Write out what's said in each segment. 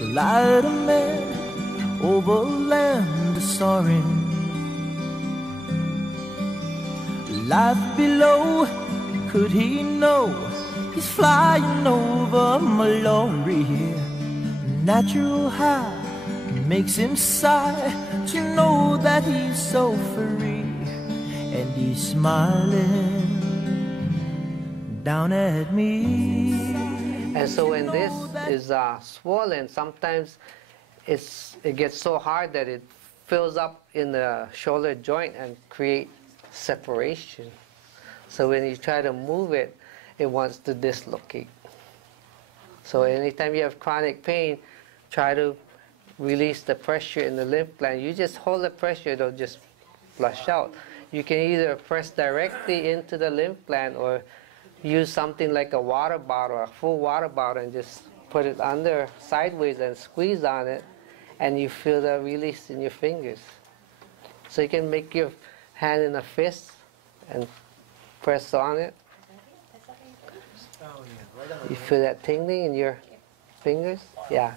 light a man over land soaring. Life below, could he know he's flying over Mallory? Natural high makes him sigh to know that he's so free, and he's smiling down at me. And so when this is swollen, sometimes it gets so hard that it fills up in the shoulder joint and create separation. So when you try to move it, it wants to dislocate. So anytime you have chronic pain, try to release the pressure in the lymph gland. You just hold the pressure, it'll just flush out. You can either press directly into the lymph gland or use something like a water bottle, a full water bottle, and just put it under sideways and squeeze on it, and you feel the release in your fingers. So you can make your hand in a fist and press on it. You feel that tingling in your fingers? Yeah.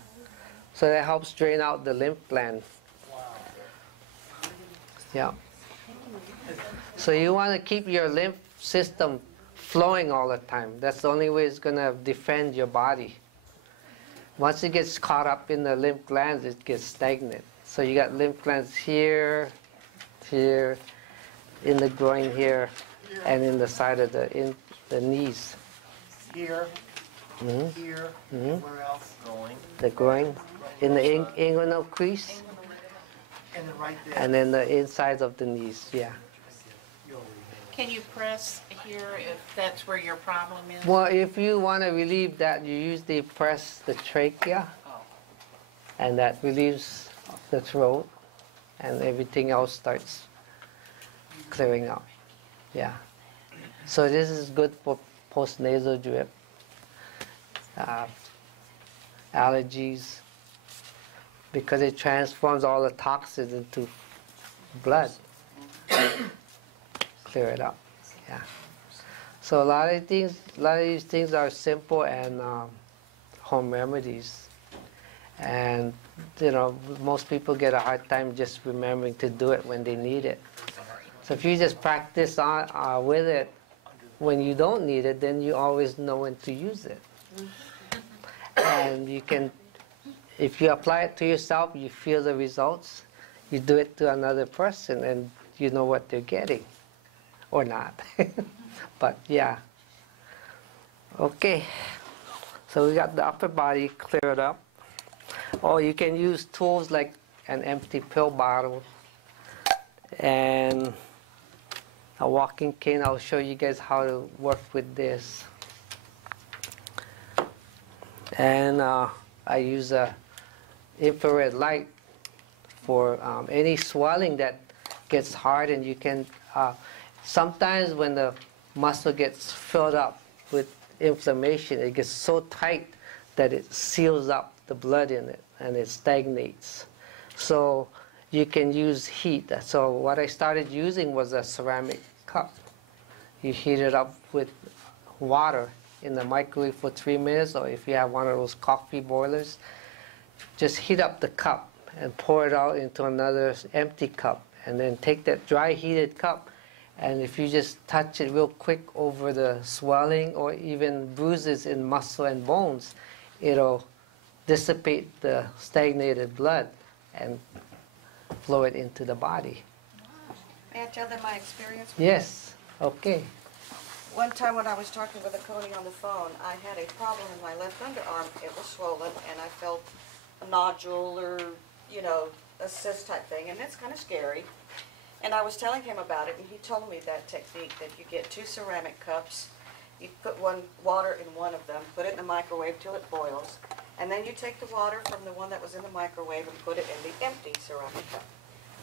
So that helps drain out the lymph gland. Yeah. So you want to keep your lymph system flowing all the time. That's the only way it's going to defend your body. Once it gets caught up in the lymph glands, it gets stagnant. So you got lymph glands here, here, in the groin here, and in the side of the knees. Here, here, where else? The groin, in the inguinal crease, And then right there. and then the insides of the knees, yeah. Can you press here if that's where your problem is? Well, if you want to relieve that, you usually press the trachea, and that relieves the throat, and everything else starts clearing out. Yeah. So this is good for postnasal drip, allergies, because it transforms all the toxins into blood. Clear it up. Yeah. So a lot of these things are simple and home remedies, and you know, most people get a hard time just remembering to do it when they need it. So if you just practice on with it when you don't need it, then you always know when to use it. And you can, if you apply it to yourself, you feel the results. You do it to another person, and you know what they're getting. Or not. But yeah. Okay. So we got the upper body cleared up. Or you can use tools like an empty pill bottle and a walking cane. I'll show you guys how to work with this. And I use a infrared light for any swelling that gets hard, and you can sometimes when the muscle gets filled up with inflammation, it gets so tight that it seals up the blood in it and it stagnates. So you can use heat. So what I started using was a ceramic cup. You heat it up with water in the microwave for 3 minutes, or if you have one of those coffee boilers, just heat up the cup and pour it out into another empty cup, and then take that dry heated cup, and if you just touch it real quick over the swelling or even bruises in muscle and bones, it'll dissipate the stagnated blood and flow it into the body. May I tell them my experience? Yes, okay. One time when I was talking with a Coney on the phone, I had a problem in my left underarm. It was swollen, and I felt a nodule or, you know, a cyst type thing, and it's kind of scary. And I was telling him about it, and he told me that technique, that you get 2 ceramic cups, you put water in one of them, put it in the microwave till it boils, and then you take the water from the one that was in the microwave and put it in the empty ceramic cup.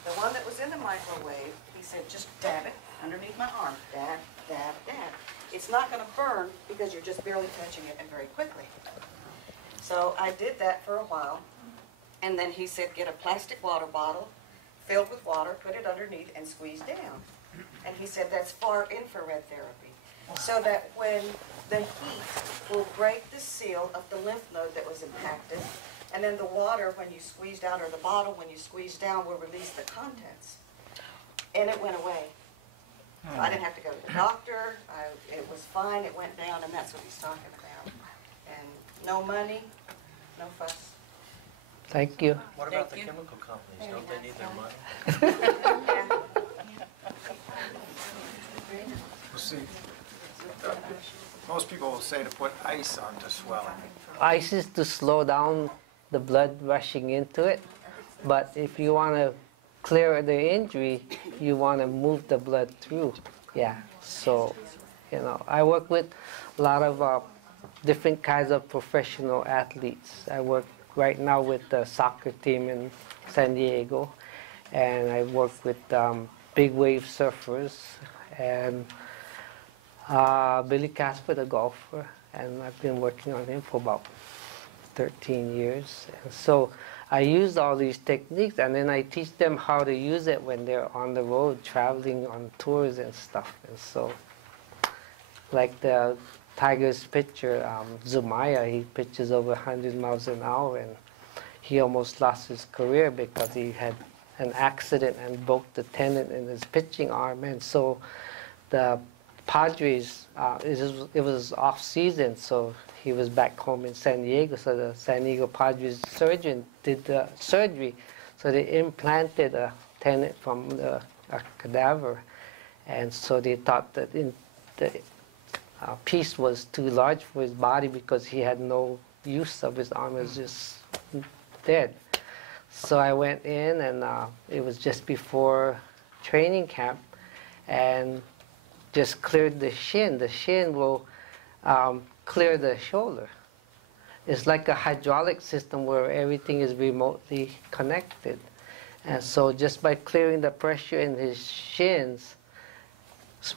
The one that was in the microwave, he said, just dab it underneath my arm. Dab, dab, dab. It's not going to burn because you're just barely touching it and very quickly. So I did that for a while, and then he said, get a plastic water bottle filled with water, put it underneath, and squeeze down. And he said that's far infrared therapy. So that when the heat will break the seal of the lymph node that was impacted, And then the water, when you squeezed out, or the bottle, when you squeezed down, will release the contents. And it went away. So I didn't have to go to the doctor. It was fine. It went down, and that's what he's talking about. And no money, no fuss. Thank you. What about the chemical companies? Don't they need their money? Yeah. Well, see, most people will say to put ice onto swelling. Ice is to slow down the blood rushing into it, but if you want to clear the injury, you want to move the blood through. Yeah, so, you know, I work with a lot of different kinds of professional athletes. I work right now with the soccer team in San Diego, and I work with big wave surfers, and Billy Casper, the golfer, and I've been working on him for about 13 years. And so I use all these techniques, and then I teach them how to use it when they're on the road, traveling on tours and stuff. And so, like the Tiger's pitcher, Zumaya, he pitches over 100 miles an hour, and he almost lost his career because he had an accident and broke the tendon in his pitching arm. And so the Padres, it was off season, so he was back home in San Diego. So the San Diego Padres surgeon did the surgery. So they implanted a tendon from a cadaver, and so they thought that the piece was too large for his body because he had no use of his arm. It was just dead. So I went in, and it was just before training camp, and just cleared the shin. The shin will clear the shoulder. It's like a hydraulic system where everything is remotely connected. And so just by clearing the pressure in his shins,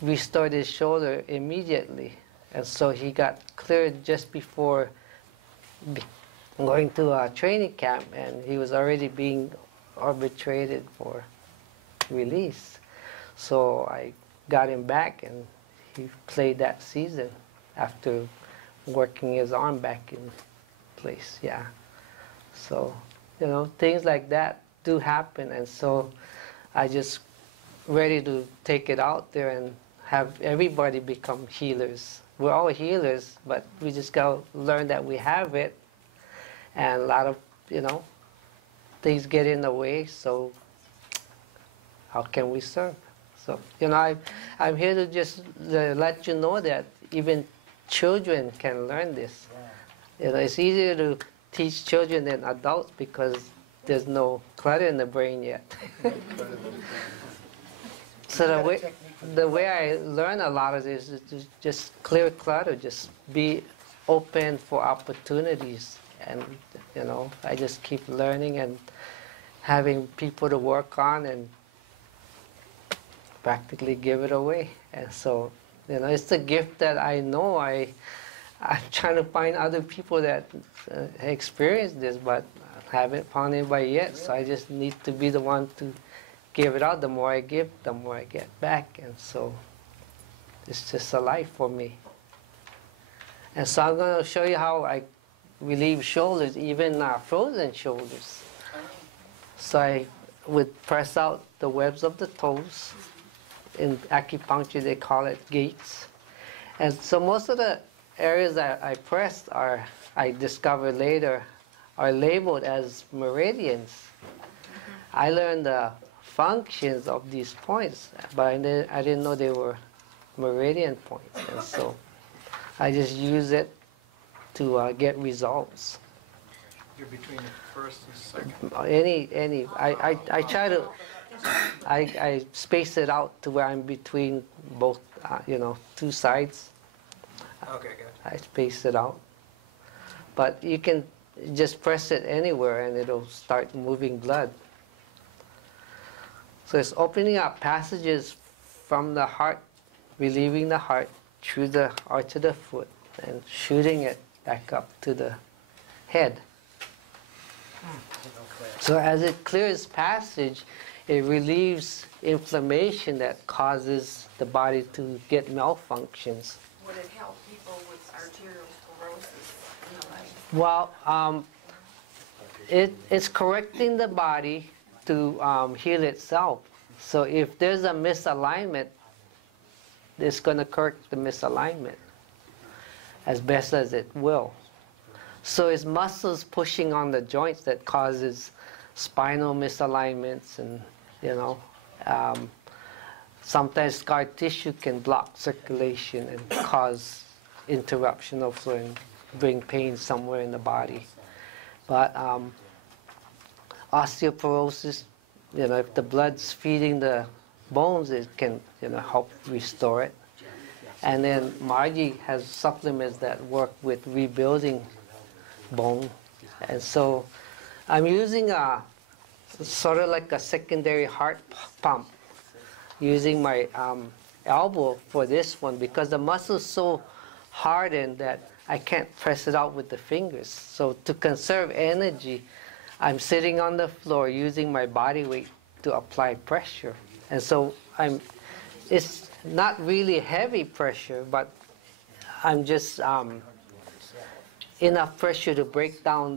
restored his shoulder immediately. And so he got cleared just before going to a training camp, and he was already being arbitrated for release. So I got him back, and he played that season after working his arm back in place. Yeah. So, you know, things like that do happen, and so I just ready to take it out there and have everybody become healers. We're all healers, but we just gotta learn that we have it, and a lot of, you know, things get in the way, so how can we serve? So, you know, I'm here to just let you know that even children can learn this. You know, it's easier to teach children than adults because there's no clutter in the brain yet. So the way I learn a lot of this is to just clear clutter, just be open for opportunities. And, you know, I just keep learning and having people to work on and practically give it away. And so, you know, it's a gift that I know I'm trying to find other people that experience this, but I haven't found anybody yet. So I just need to be the one to give it out. The more I give, the more I get back. And so it's just a life for me. And so I'm going to show you how I relieve shoulders, even frozen shoulders. So I would press out the webs of the toes. In acupuncture, they call it gates. And so most of the areas that I pressed I discovered later, are labeled as meridians. I learned the functions of these points, but I didn't know they were meridian points. And so I just use it to get results. You're between the first and second. I try to, I space it out to where I'm between both, you know, two sides. Okay, good. I space it out. But you can just press it anywhere and it'll start moving blood. So it's opening up passages from the heart, relieving the heart through the arch of the foot and shooting it back up to the head. So as it clears passage, it relieves inflammation that causes the body to get malfunctions. Would it help people with arterial sclerosis in the legs? Well, it's correcting the body to heal itself. So if there's a misalignment, it's going to correct the misalignment as best as it will. So it's muscles pushing on the joints that causes spinal misalignments, and sometimes scar tissue can block circulation and cause interruption of flow and bring pain somewhere in the body. But osteoporosis, if the blood's feeding the bones, it can help restore it. And then Margie has supplements that work with rebuilding bone. And so I'm using a sort of like a secondary heart pump, using my elbow for this one, because the muscle's so hardened that I can't press it out with the fingers. So to conserve energy, I'm sitting on the floor using my body weight to apply pressure. And so it's not really heavy pressure, but I'm just enough pressure to break down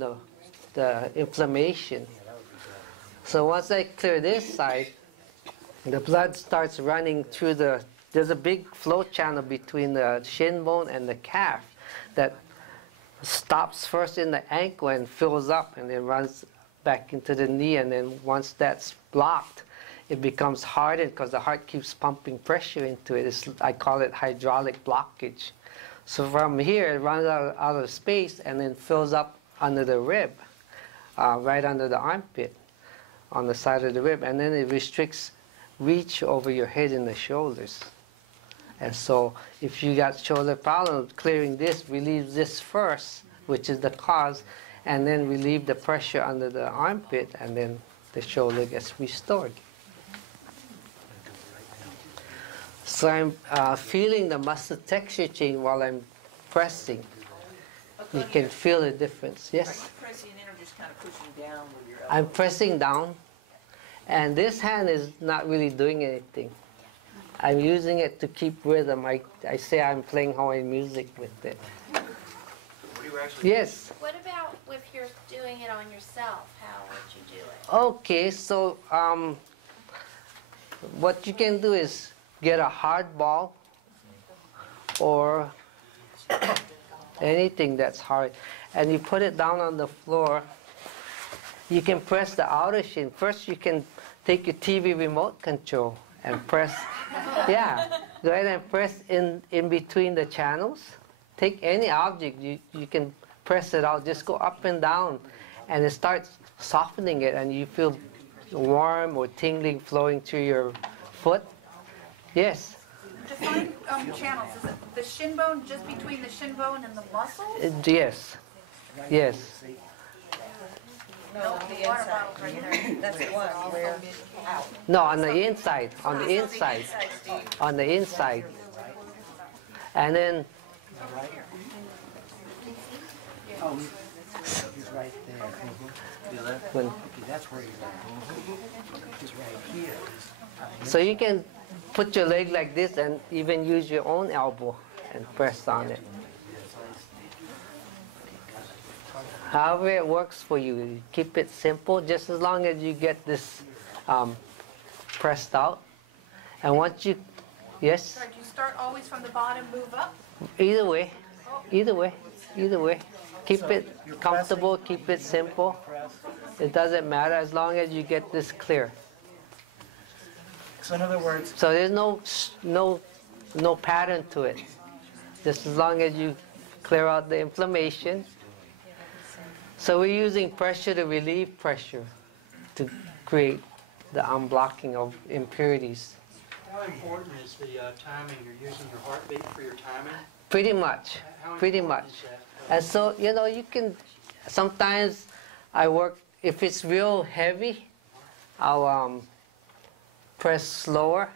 the inflammation. So once I clear this side, the blood starts running through there's a big flow channel between the shin bone and the calf that stops first in the ankle and fills up and then runs back into the knee. And then once that's blocked, it becomes hardened because the heart keeps pumping pressure into it. I call it hydraulic blockage. So from here, it runs out of space and then fills up under the rib, right under the armpit, on the side of the rib. And then it restricts reach over your head and the shoulders. And so if you got shoulder problems, clearing this relieves this first, which is the cause, and then relieve the pressure under the armpit, and then the shoulder gets restored. So I'm feeling the muscle texture change while I'm pressing. You can feel the difference. Yes? Are you pressing in or just kind of pushing down with your elbow? I'm pressing down, and this hand is not really doing anything. I'm using it to keep rhythm. I say I'm playing Hawaiian music with it. Yes? What about if you're doing it on yourself? How would you do it? Okay, so what you can do is get a hard ball or anything that's hard, and you put it down on the floor. You can press the outer shin. First, you can take your TV remote control and press. Yeah, go ahead and press in between the channels. Take any object, you can press it out. Just go up and down, and it starts softening it, and you feel warm or tingling flowing through your foot. Yes? Define channels. Is it the shin bone just between the shin bone and the muscles? Yes. Yes. No, the inside. Right there. That's the one where, No, on the inside. On the inside. On the inside. And then Oh, he's right there. Feel that? when, Okay, that's where he's at. He's right here. so you can put your leg like this and even use your own elbow and press on it. However it works for you. Keep it simple, just as long as you get this pressed out. And once you, yes? So do you start always from the bottom, move up? Either way, either way, either way. Keep it comfortable, keep it simple. It doesn't matter as long as you get this clear. So in other words, So there's no pattern to it. Just as long as you clear out the inflammation. So we're using pressure to relieve pressure to create the unblocking of impurities. How important is the timing? You're using your heartbeat for your timing? Pretty much, How pretty important much. is that? And so, you can, sometimes I work, if it's real heavy, I'll press slower,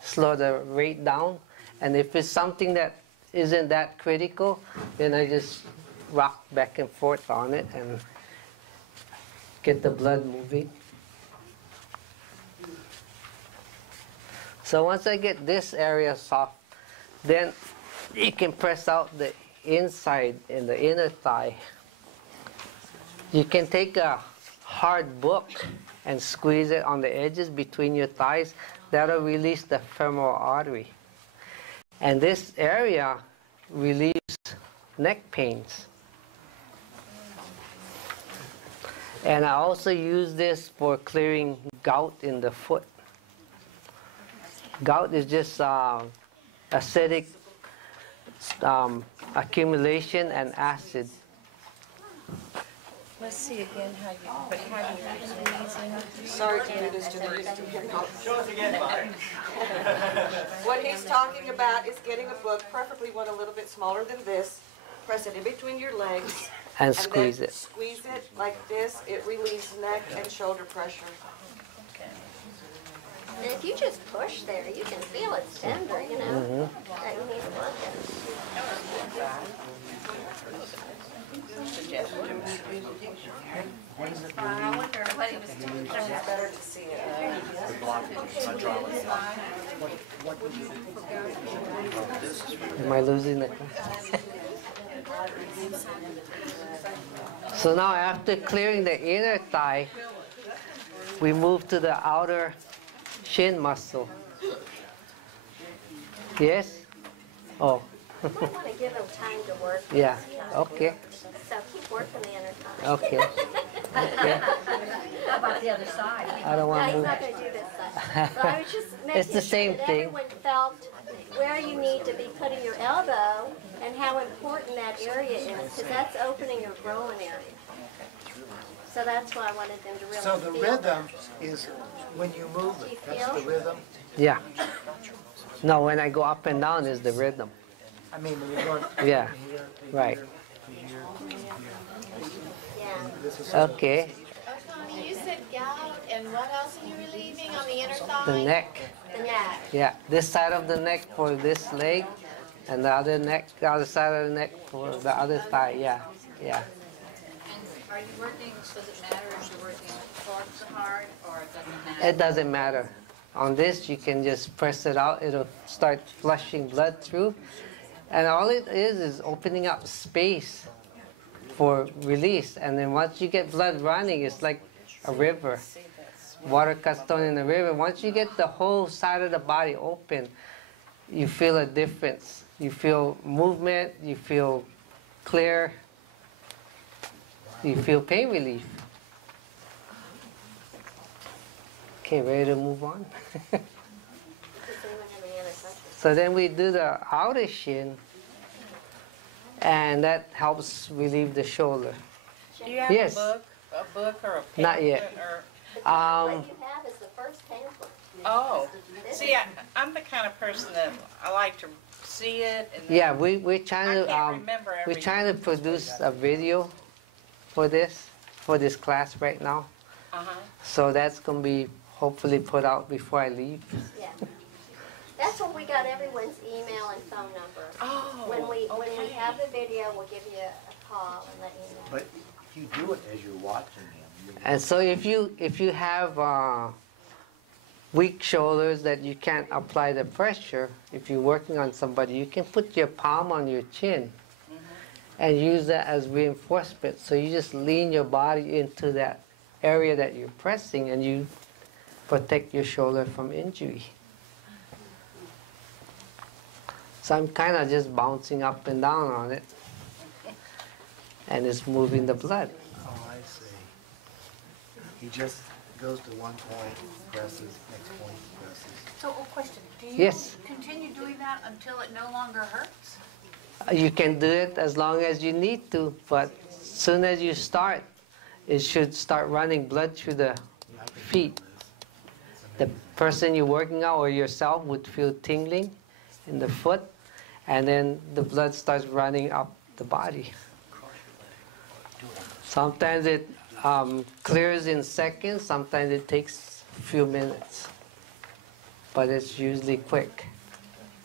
slow the rate down. And if it's something that isn't that critical, then I just rock back and forth on it and get the blood moving. So once I get this area soft, then you can press out the inside and the inner thigh. You can take a hard book and squeeze it on the edges between your thighs. That'll release the femoral artery. And this area relieves neck pains. And I also use this for clearing gout in the foot. Gout is just acidic accumulation and acid. Let's see again how you squeeze Sorry to do this to the Show us again, Bob. What he's talking about is getting a book, preferably one a little bit smaller than this. Press it in between your legs. And squeeze then it. Squeeze it like this. It relieves neck and shoulder pressure. And if you just push there, you can feel it's tender, you know, that you need to work it. I wonder what he was doing. It's better to see it. Am I losing the class? So now after clearing the inner thigh, we move to the outer shin muscle. Yes? Oh. You might want to give him time to work. Yeah, okay. So keep working the inner thigh. Okay. Okay. How about the other side? I don't No, want to he's move. not going to do this side. But I was just making It's the same sure that thing. everyone felt where you need to be putting your elbow and how important that area is, because that's opening your groin area. So that's why I wanted them to really So the feel rhythm is when you move it, that's the rhythm? Yeah. No, when I go up and down is the rhythm. I mean, when you're going Yeah, here, to right. here, to here, to here. Yeah. This is Okay. Tony, you said gout, and what else are you relieving on the inner thigh? The neck. The neck. Yeah, this side of the neck for this leg, and the other other side of the neck for the other thigh. Yeah, yeah. And are you working, does it matter if you're working short hard, or it doesn't matter? It doesn't matter. On this, you can just press it out. It'll start flushing blood through. And all it is opening up space for release. And then once you get blood running, it's like a river. Water cuts down in the river. Once you get the whole side of the body open, you feel a difference. You feel movement, you feel clear, you feel pain relief. Okay, ready to move on? Does anyone have any other questions? So then we do the outer shin, and that helps relieve the shoulder. Do you have Yes. a book or a pamphlet? Not yet. Or, The template you have is the first pamphlet. oh, see, I'm the kind of person that I like to see it. And Yeah, we're trying I to can't remember we're everything. trying to produce a video for this class right now. Uh-huh. So that's gonna be hopefully put out before I leave. Yeah. That's when we got everyone's email and phone number. Oh, When we okay. have the video, we'll give you a call and let you know. But you do it as you're watching him. And so if you have weak shoulders that you can't apply the pressure, if you're working on somebody, you can put your palm on your chin and use that as reinforcement. So you just lean your body into that area that you're pressing, and you protect your shoulder from injury. So I'm kind of just bouncing up and down on it, and it's moving the blood. Oh, I see. He just goes to one point, presses, next point, presses. So, a question, do you Yes. continue doing that until it no longer hurts? You can do it as long as you need to, but as soon as you start, it should start running blood through the feet. The person you're working on or yourself would feel tingling in the foot, and then the blood starts running up the body. Sometimes it clears in seconds, sometimes it takes a few minutes, but it's usually quick.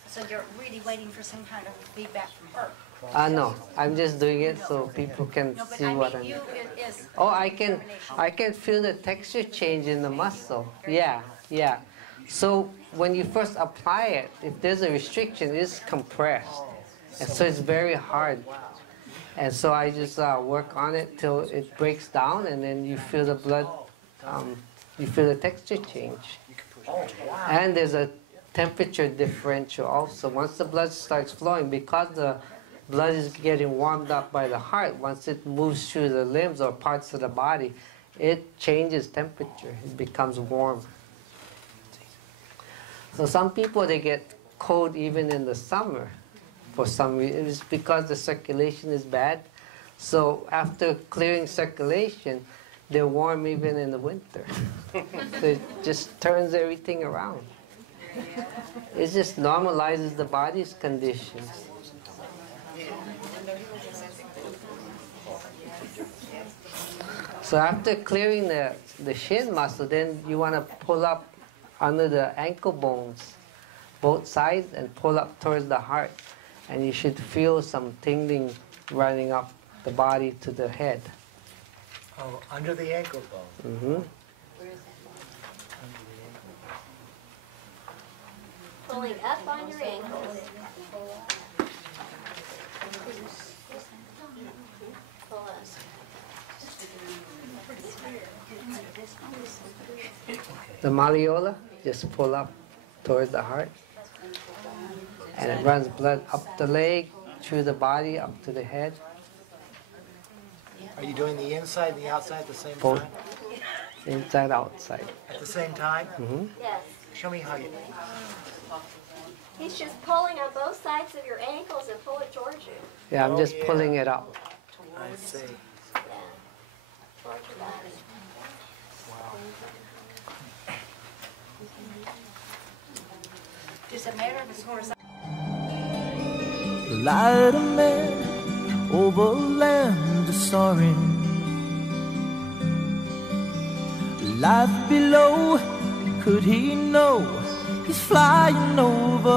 So you're really waiting for some kind of feedback from her? No, I'm just doing it so people can No, but see I what mean, I'm you, doing. it is. Oh, I can feel the texture change in the muscle. Yeah, yeah. So when you first apply it, if there's a restriction, it's compressed. And so it's very hard. And so I just work on it till it breaks down, and then you feel the blood, you feel the texture change. And there's a temperature differential also. Once the blood starts flowing, because the blood is getting warmed up by the heart, once it moves through the limbs or parts of the body, it changes temperature. It becomes warm. So some people, they get cold even in the summer for some reason. It's because the circulation is bad. So after clearing circulation, they're warm even in the winter. So it just turns everything around. It just normalizes the body's conditions. So after clearing the shin muscle, then you want to pull up under the ankle bones, both sides, and pull up towards the heart. And you should feel some tingling running up the body to the head. Oh, under the ankle bone. Mm-hmm. Pulling up on your ankles. Pull up. The malleola, just pull up towards the heart. And it runs blood up the leg, through the body, up to the head. Are you doing the inside and the outside at the same Both. time? Inside, outside. At the same time? Mm-hmm. Yes. Show me how you... He's just pulling on both sides of your ankles and pull it towards you. Yeah, I'm Oh, just yeah. pulling it up. I see. Yeah. Towards your body. Does it matter if it's horizontal? The light of man over land is soaring. Life below, could he know he's flying over?